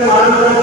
आम्हाला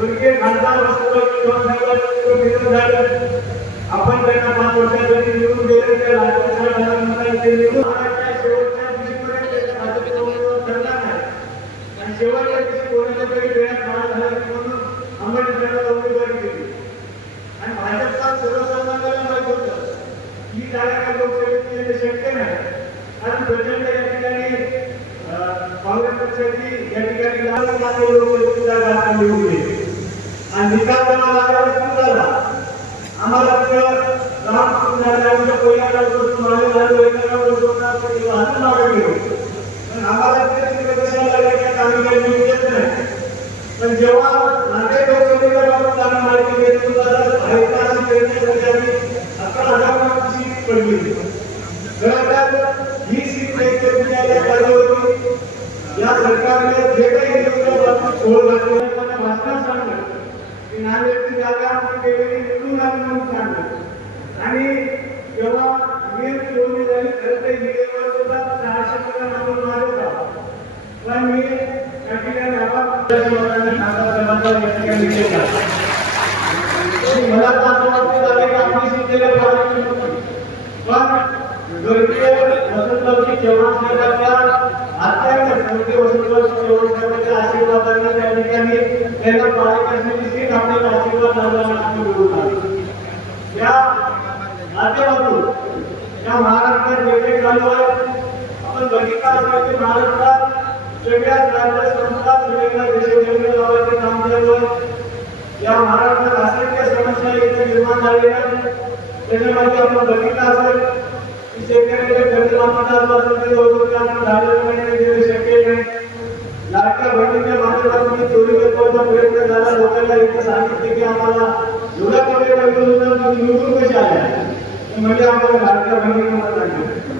वाटतं तुर्के खासदार वस्तूवर किंवा साहेबांचं निधन झालं. आपण त्यांना पाच वर्षासाठी निवडून गेले त्या राज्यसभा निवडून शेवटच्या दिवशीपर्यंत ठरला नाही. आणि शेवटच्या दिवशी कोणाच्या तरी वेळात झाला म्हणून आंबेडकरांना उमेदवारी दिली. आणि भाजपचा सर्वसामान्याला माहीत होतं ही जागा काय लोकसभेत येणे शक्य नाही. कारण प्रचंड या ठिकाणी काँग्रेस पक्षाची या ठिकाणी लोकसभेची जागा निवडून आणि निकाल जेव्हा लागला झाला आम्हाला तिथं राम सुरू झाले मागे झालं एखादा बसून आपण मागे गेलो. पण आम्हाला कशाला लागलं की आम्ही काही निवडून नाही. पण जेव्हा नांदेड लोकसभेला बाबत त्यांना माहिती घेतली तर भाईकाची करण्यासाठी अकरा हजारांची सीट पडली. खरं ही सीट पाहिजे होती या सरकारने जे काही निवडणूक सोड त्यांना की नांदेडची जागा म्हणजे आपण केलेली निवडून आली म्हणून सांगतो. आणि जेव्हा वीर बोलणी झाली खरं तर विजेवर सुद्धा सहाशे रुपये आपण मारत होता पण मी या ठिकाणी मला आपली अत्यंत चव्हाण साहेबांच्या आशीर्वादाने त्या ठिकाणी त्यांना पाडायची असलेली सीट आपल्याला आशीर्वाद दादांना आपण मिळवून आली. या माध्यमातून या महाराष्ट्रात आपण बघितलं म्हणजे महाराष्ट्रात सगळ्याच राज्य संस्था सगळ्या देशोधर्मीय गावाचे काम चालू या महाराष्ट्रात असंख्य समस्या इथे निर्माण झालेल्या त्याच्यामध्ये आपण बघितलं असेल की शेतकऱ्याच्या कर्जमाफी चालू ते जवळजवळ झालेलं नाही ते शक्य नाही लाडक्या बहिणीच्या माध्यमातून चोरी करण्याचा प्रयत्न झाला. लोकांना सांगितले की आम्हाला कमी निवडून आल्या? म्हणजे आम्हाला लाडक्या बहिणीला मत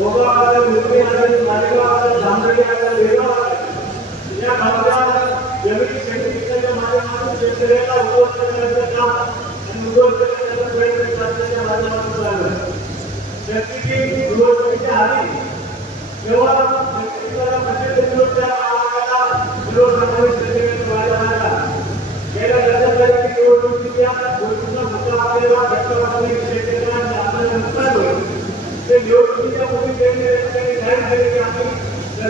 ओगावाला मुलगी आली मालेगाव आला जांभळी आला वेगाव आला या भागात जमिनी शेतीच्या माध्यमातून शेतकऱ्याला उद्ध्वस्त करण्याचं काम आणि उद्ध्वस्त करण्याचा प्रयत्न शासनाच्या माध्यमातून चालू आहे शेतीची दुरुस्तीच्या आधी जेव्हा शेतकऱ्याला प्रचंड विरोध त्या भागाला विरोध समावेश शेतकऱ्यांचा व्हायला लागला गेल्या दशकाच्या निवडणुकीच्या गोष्टीचा मुद्दा आपल्याला घटनावादी शेतकऱ्यांना आपल्याला नुकसान होईल ते निवडणुकीच्या पूर्वी त्यांनी या ठिकाणी जाहीर केले की आम्ही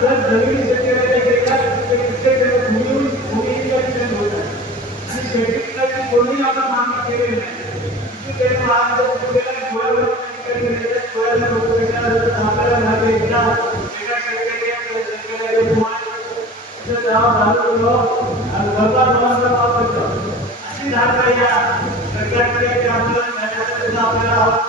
जर जमिनी शेतकऱ्याच्या गेल्या तर भूमी भूमीच्या ठिकाणी होत आणि शेतीसाठी कोणी आपण मागणी केलेली नाही. की ते महाराष्ट्रात आपल्याला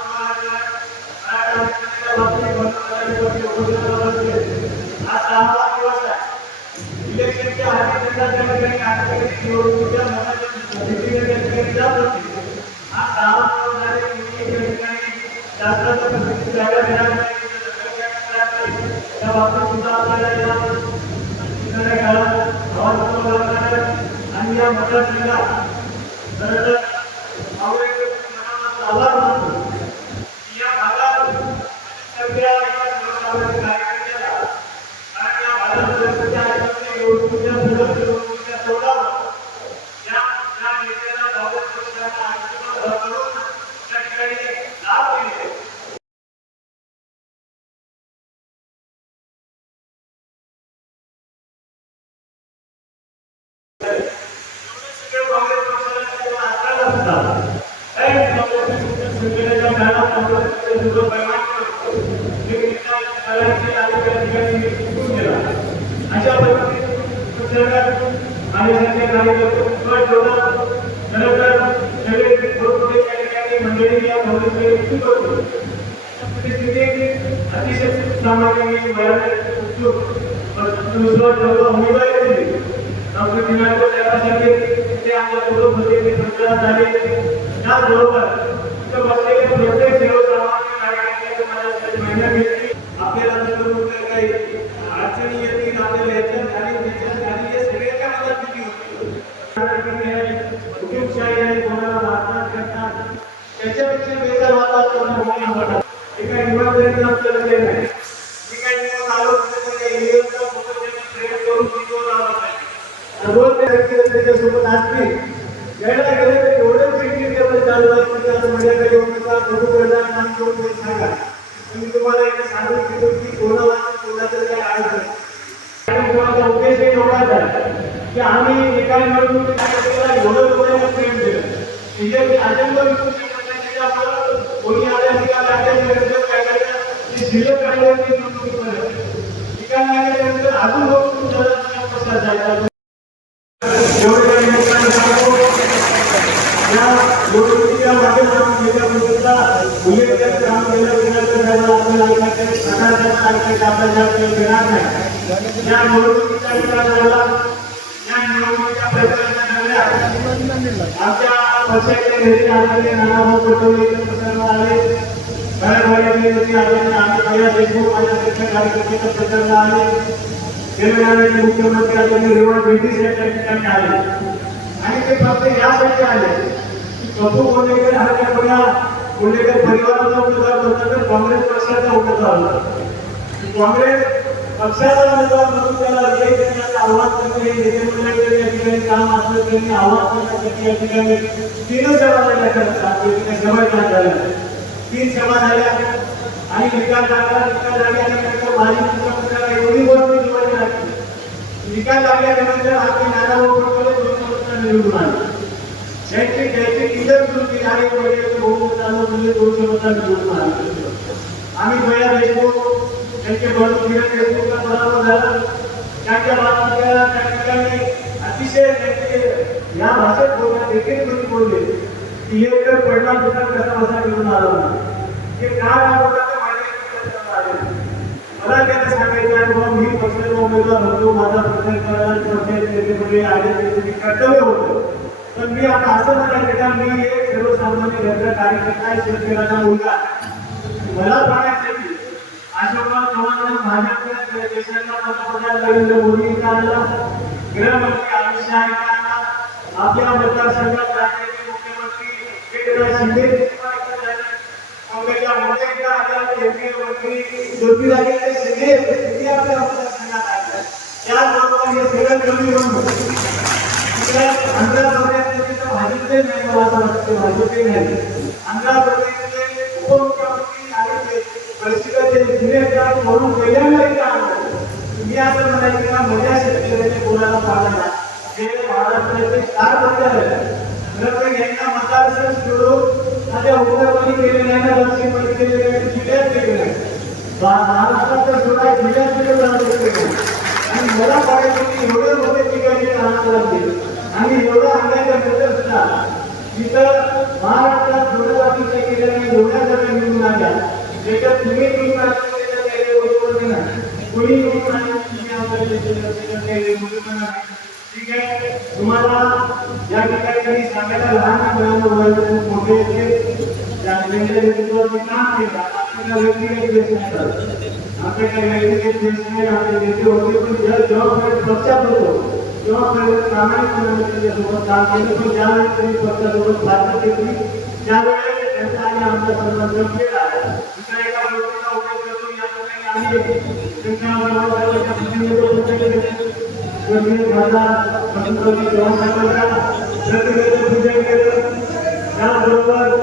आठवड्याची निवडणुकीच्या मनाच्या भीतीने त्या ठिकाणी जात होते हा सहा झाले ठिकाणी जागा नाही त्या बाबतीत सुद्धा आपल्याला या येणाऱ्या काळात आवाज आणि या मतदारसंघात खरं तर त्यांना आशीर्वाद करून त्या ठिकाणी लाभ दिले सगळे काँग्रेस पक्षाला त्याचा आग्रह असतात. काही काँग्रेस संघटनेच्या काळात काँग्रेसचे सुद्धा बैमान करतो. हे विचार करायचे आणि त्या ठिकाणी मी चुकून गेला. अशा परिस्थितीत सरकार आणि त्यांचे कार्यकर्ते गट जोडा. खरं तर सगळे थोडे त्या ठिकाणी मंडळी या काँग्रेसकडे इच्छुक होते. परिस्थिती अतिशय सामान्य मी भयानक उत्सुक परंतु दुसरा ठेवतो उमेदवारी दिली डॉक्टर दिनाकर त्यासाठी ते आमच्या पूर्व होते ते प्रचारात झाले त्याचबरोबर इथं बसलेले प्रत्येक सर्वसामान्य नागरिकांनी माझ्यासाठी मेहनत घेतली आपल्याला निवडणूक काही अडचणी येतील आपल्याला याच्यात झाली त्याच्यात झाली या सगळ्याच्या मदत किती होती कुटुंबशाही आहे कोणाला मारतात करतात त्याच्यापेक्षा वातावरण कोणाला वाटत एका इमानदारीने आपल्याला त्याच्यासोबत यायला गेले तर एवढं पेंटिंग टेबल चालू आहे की आता माझ्याकडे येऊन नका बघू करता नाच घेऊन काही सांगा मी तुम्हाला एकदा सांगू इच्छितो की कोणाला कोणाचं काही अडचण नाही. कोणाचा उद्देश हे एवढाच आहे की आम्ही एका निवडणुकीला एवढं लोकांना प्रेम दिलं. की जे अजंग कोणी आल्या एका राज्याच्या विरुद्ध काय करायचं की शिल्लक काढल्याची निवडणुकीमध्ये ठिकाण लागल्यानंतर अजून लोक तुमच्या पक्षात जायचं एवढं काही लोकांना सांगतो या निवडणुकीच्या माध्यमातून गेल्या मुदतीला उल्लेखनीय काम केलं विनायक साहेबांना आपल्याला ऐकायचं सकाळच्या ऐकायचं आपल्याला काही देणार नाही या निवडणुकीच्या विचाराला या निवडणुकीच्या प्रचाराच्या दरम्यान आमच्या पक्षाचे नेते आदरणीय नानाभाऊ पटोले इथे प्रचाराला आले घराघरातले नेते आदरणीय आम्ही भैया देशमुख माझ्यासारख्या कार्यकर्त्याच्या आले मुख्यमंत्री आदरणीय रेड्डी ठिकाणी आले आणि ते फक्त यासाठी आले की कपू कोंडेकर हा त्या कोण्या परिवाराचा उमेदवार होता तर काँग्रेस पक्षाचा उमेदवार होता काँग्रेस पक्षाचा उमेदवार म्हणून त्याला आव्हान करणे हे नेते मंडळाकडे म्हणजे या ठिकाणी काम असलं त्यांनी आव्हान करण्यासाठी या ठिकाणी तीनच सभा झाल्या त्या तीन सभा झाल्या. आणि निकाल लागला निकाल लागल्यानंतर माझी मुख्यमंत्र्याला एवढी गोष्ट निवडली लागली निकाल लागल्यानंतर आम्ही नानाभाऊ पटोले दोन निवडून आले. इतर कृती वगैरे बहुमत निवडून आम्ही भैया देशमुख त्यांचे बंधू किरण पराभव झाला. त्यांच्या बाबतीत त्या ठिकाणी अतिशय या भाषेत बोलण्यात देखील कोणी बोलले. की हे तर पडला दुकान कसा बसा घेऊन आला? हे का राबवतात ते माझ्या लक्षात आलं नाही. मला त्यांना सांगायचं आहे बाबा मी पक्षाचा उमेदवार होतो माझा प्रचार करायला पक्षाचे नेते मंडळी आले ते मी कर्तव्य होतं पण मी आता असं म्हणायचं का मी एक सर्वसामान्य घरचा कार्यकर्ता आहे शेतकऱ्याचा मुलगा मला सांगायचं की अशोकराव चव्हाण भाजपच्या देशाचा पंतप्रधान नरेंद्र मोदी इथं आला गृहमंत्री अमित शहा इथं आला आपल्या मतदारसंघात राज्याचे मुख्यमंत्री एकनाथ शिंदे इथं आले. काँग्रेसच्या मोठ्या इथं आल्या केंद्रीय मंत्री ज्योतिरादित्य आपल्या मतदारसंघात आले सगळं कमी होऊन आंध्र प्रदेशचे भाजपचे नाही मला असं भाजपचे नाही. आंध्र प्रदेशचे उपमुख्यमंत्री आणि म्हणून पहिल्यांदा असं म्हणायचं का? कोणाला पाहणार हे महाराष्ट्राचे चार प्रचार आहे तर यांना मतदारसंघ सोडून सध्या उमेदवारी केले नाही ना दक्षिणमध्ये जिल्ह्यात केले नाही बा- महाराष्ट्रात सोडा जिल्ह्यात केले आणि मला पाहिजे की एवढे मोठे ठिकाणी राहणार लागतील आणि एवढं आणण्याच्या नंतर सुद्धा तिथं महाराष्ट्रात थोडं केल्या नाही एवढ्या जगा निवडून आल्या त्याच्यात तुम्ही निवडून आले त्याच्यात काही बरोबर नाही. कोणी निवडून आले तुम्ही आम्हाला त्याच्यात त्याच्यात काही बरोबर नाही. ठीक आहे तुम्हाला या ठिकाणी काही सांगायला लहान मुलांना बोलायला खूप मोठे येते त्या त्यांच्या नेतृत्वाची काम केलं आपल्याला व्यक्तिगत द्वेष नसतात आपले काही व्यक्तिगत द्वेष नाही आपले नेते होते पण ज्या जबाबदारी पक्षात होतो तेव्हा पहिले प्रामाणिकपणे त्यांच्यासोबत काम केलं पण ज्यावेळेस त्यांनी पक्षासोबत बातचीत घेतली त्यावेळेस त्यांचा आणि आमचा संबंध जमलेला आहे दुसऱ्या एका गोष्टीचा उपयोग करतो या ठिकाणी आम्ही त्यांच्या প্রত্যেক ভাষা সংস্কৃতি জনসাধারণ প্রত্যেকের সুযোগ না বরাবর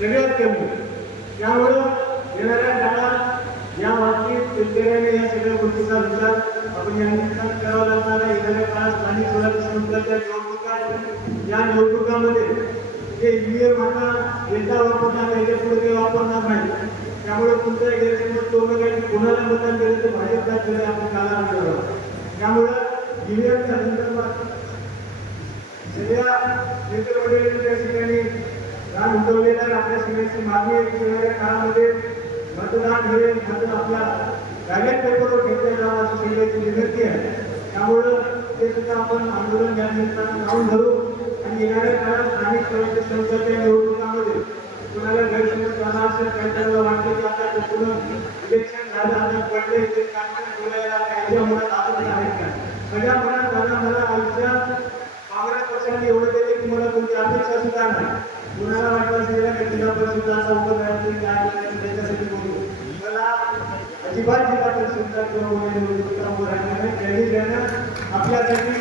सगळ्यात कमी. त्यामुळं येणाऱ्या काळात या बाबतीत शेतकऱ्याने या सगळ्या गोष्टीचा विचार आपण या निमित्तानं करावा लागणार आहे. येणाऱ्या काळात स्थानिक स्वराज्य संस्थाच्या निवडणुका या निवडणुकामध्ये जे ईव्हीएम आता एकदा वापरणार याच्यापुढे ते वापरणार नाही. त्यामुळे तुमचा गैरसमज तो काही कोणाला मतदान केलं तर भाजपला केलं आपण काला त्यामुळं ईव्हीएमच्या संदर्भात सगळ्या नेतृत्वमंडळींनी त्या ठिकाणी रान उठवलेला आहे आपल्या सगळ्यांची मागणी आहे की येणाऱ्या काळामध्ये मतदान हे मतदान आपल्या बॅलेट पेपरवर घेतलं जावं असं सगळ्याची विनंती आहे. त्यामुळं ते सुद्धा आपण आंदोलन या निमित्तानं लावून धरू आणि येणाऱ्या काळात स्थानिक स्वराज्य संस्थेच्या निवडणुकामध्ये कोणाला गैरसमज झाला असेल काही वाटलं की आता ते पुन्हा इलेक्शन झालं आता पडले ते कारखाने बोलायला कायद्या मनात आलं आहेत का? सगळ्या मनात मला आमच्या काँग्रेस एवढं केलं की मला कोणती अपेक्षा सुद्धा नाही. कुणाला वाटलं असेल की जिल्हा परिषद असा उभं काय त्याच्यासाठी बोलू. मला अजिबात जिल्हा परिषदचा किंवा उभं राहणार नाही. त्यांनी त्यांना आपल्यासाठी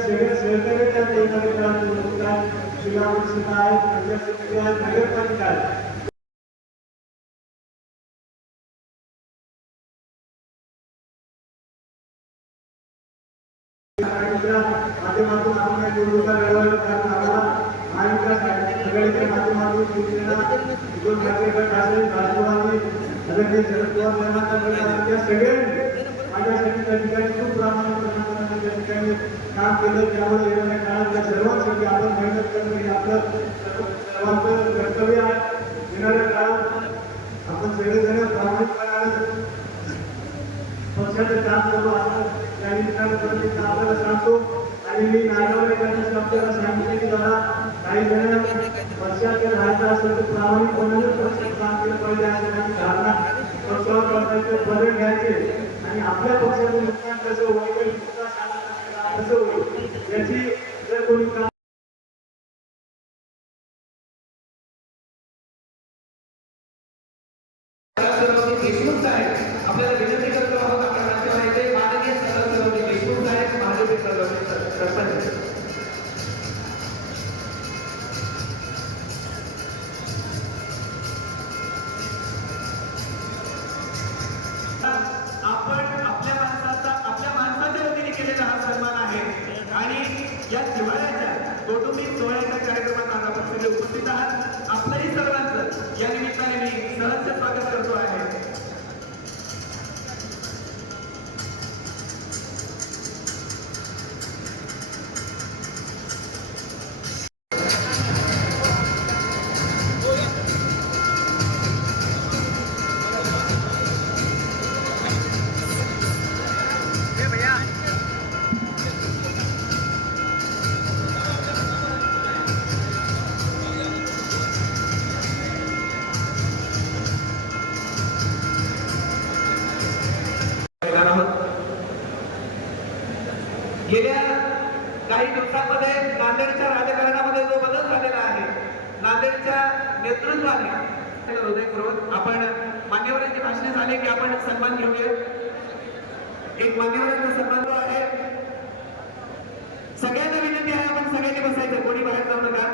सगळ्या सहकार्य त्या जिल्हा परिषद आहेत आहेत नगरपालिका आहेत माध्यमातून आपण या निवडणुका लढवायला कारण आम्हाला महाविकास आघाडीच्या माध्यमातून शिवसेना उद्धव ठाकरे गट असेल राष्ट्रवादी आदरणीय शरद पवार साहेबांचा गट असेल त्या सगळ्यांनी माझ्यासाठी त्या ठिकाणी खूप प्रामाणिकपणाने त्या ठिकाणी काम केलं त्यामुळे येणाऱ्या काळात त्या सर्वांसाठी आपण मेहनत करणं हे आपलं सर्व- सर्वांचं कर्तव्य आहे येणाऱ्या काळात आपण सगळेजण प्रामाणिकपणाने पक्षाचं काम करू असं त्या निमित्तानं प्रतिज्ञा आपल्याला सांगतो. आणि मी नागावले करण्याचं आपल्याला सांगितले की दादा काही जण पक्षाचे राहायचं असेल तर प्रामाणिकपणाने पक्षात काम केलं पाहिजे अशी माझी धारणा पक्षावर करण्याचे बदल घ्यायचे. आणि आपल्या पक्षाचं नुकसान कसं होईल कसं होईल याची जर कोणी काम आपल्याला हृदयपूर्वक आपण मान्यवरांचे भाषण झाले की आपण सन्मान घेऊया. एक मान्यवरांचा सन्मान जो आहे सगळ्यांना विनंती आहे आपण सगळ्यांनी बसायचं. कोणी बाहेर जाऊ नका.